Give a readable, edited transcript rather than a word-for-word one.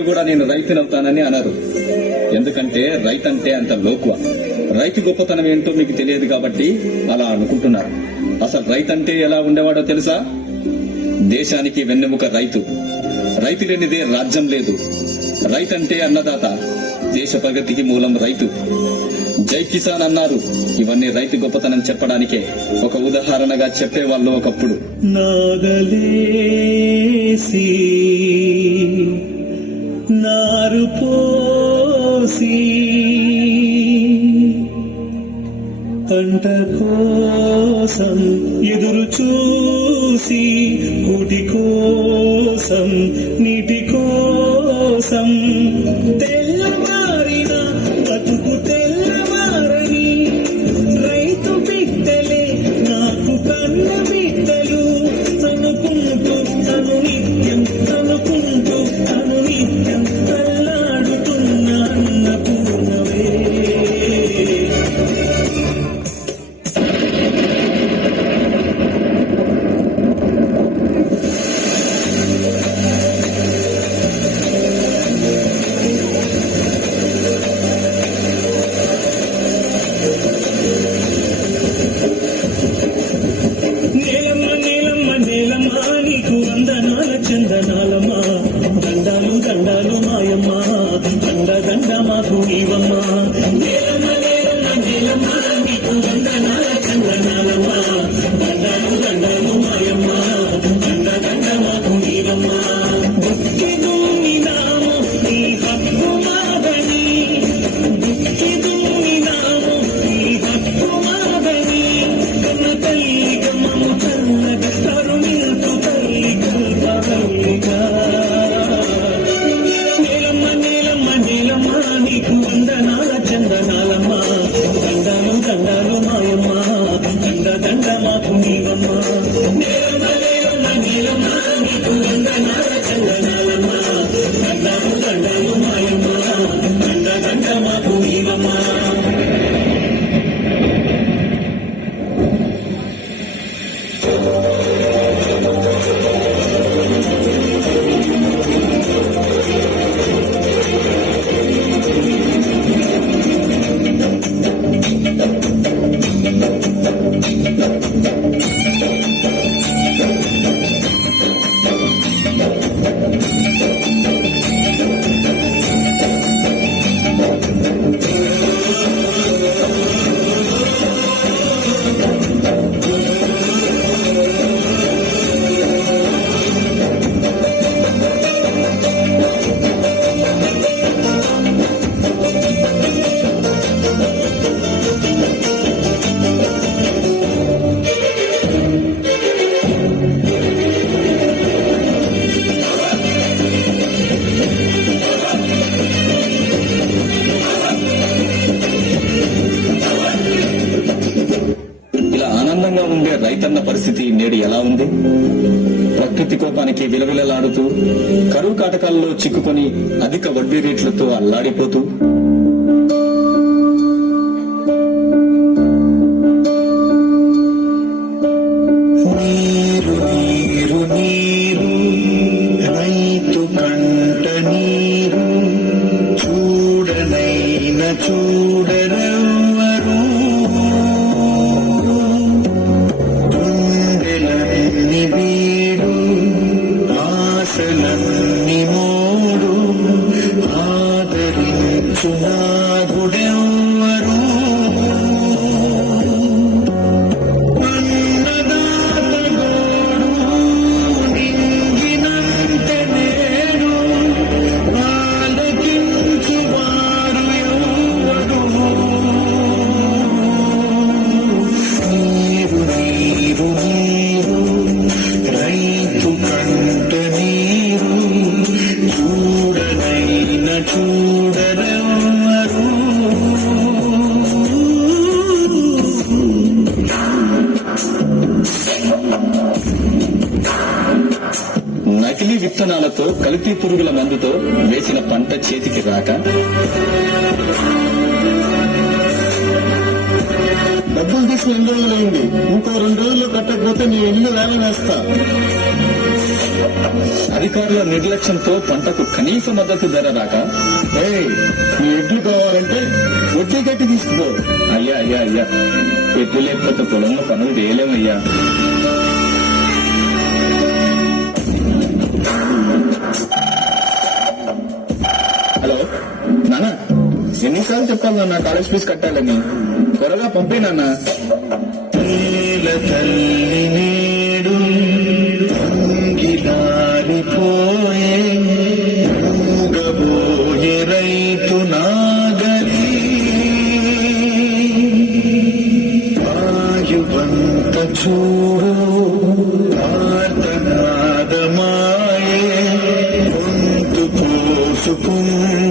కూడా నేను రైతునవుతానని అనరు. ఎందుకంటే రైతంటే అంత లోకువ. రైతు గొప్పతనం ఏంటో మీకు తెలియదు కాబట్టి అలా అనుకుంటున్నారు. అసలు రైతంటే ఎలా ఉండేవాడో తెలుసా? దేశానికి వెన్నెముక రైతు. రైతు లేనిదే రాజ్యం లేదు. రైతంటే అన్నదాత. దేశ ప్రగతికి మూలం రైతు. జై కిసాన్ అన్నారు. ఇవన్నీ రైతు గొప్పతనం చెప్పడానికే ఒక ఉదాహరణగా చెప్పేవాళ్ళు ఒకప్పుడు. నాగలేసి నారు పోసి పంట కోసం ఎదురు చూసి కూటి కోసం నీటి కోసం తెల్లవారిన బతుకు తెల్లవారని రైతు బిడ్డలే నాకు కన్న బిడ్డలు అనుకుంటూ తను నిత్యం అనుకుంటూ తను నిత్యం కల్లాడుతున్న అన్నపూర్ణవే. చందనాలమ్మా దండాలు దండాలు మాయమ్మా దండ దండ మాకు నీవమ్మా. నేలమ్మ నేలమ్మ నేలమ్మ నీకు వందనాల చందనాలమ్మా దండాలు దండాలు మాయమ్మా దండ దండ మాకు నీవమ్మా. దుఃఖి దుమ్మినాము నీ హక్కు మాదని దుఃఖి దుమ్మినాము నీ హక్కు మాదని కన్న తల్లి గమ్మము చల్లగా తరుణిల్పు తల్లి నేలమ్మ నేలమ్మ నేలమ్మ నీకు వందనాల చందనాలమ్మ దండాలు దండాలు మాయమ్మ దండ దండ మాకు నీవమ్మ. నేలమ్మ నేలమ్మ నేలమ్మ నీకు వందనాల చందనాలమ్మ దండాలు దండాలు మాయమ్మ దండ దండ మాకు నీవమ్మ. ఉండే రైతన్న పరిస్థితి నేడు ఎలా ఉంది? ప్రకృతి కోపానికి విలవిలలాడుతూ కరువు కాటకాల్లో చిక్కుకొని అధిక వడ్డీ రేట్లతో అల్లాడిపోతూ నీరు నీరు నీరు రైతు కంట నీరు చూడనైన చూడరెవ్వరు గుండెలన్ని బీడు ఆశలన్ని మోడు ఆదరించు నాగుడెవ్వరు నకిలీ విత్తనాలతో కల్తీ పురుగుల మందుతో వేసిన పంట చేతికి రాక డబ్బులు తీసుకుని 2 రోజులు అయింది. ఇంకో 2 రోజులు కట్టకపోతే నీ ఇల్లు వేల వేస్తా. అధికారుల నిర్లక్ష్యంతో పంటకు కనీస మద్దతు ధర రాక ఏయ్, నీ ఎడ్లు కావాలంటే వడ్డీ కట్టి తీసుకో. అయ్యా అయ్యా అయ్యా ఎద్దు లేకపోతే పొలంలో పనులు చేయలేమయ్యా. హలో నాన్న, ఎన్నిసార్లు చెప్పాలి నాన్న కాలేజ్ ఫీజు కట్టాలని? త్వరగా పంపే నాన్న. నేల తల్లి నేడు అంగిలారిపోయే, మూగబోయే రైతు నాగలి, వాయువంత చూడు ఆర్తనాదమాయే, గొంతు కోసుకుంటూ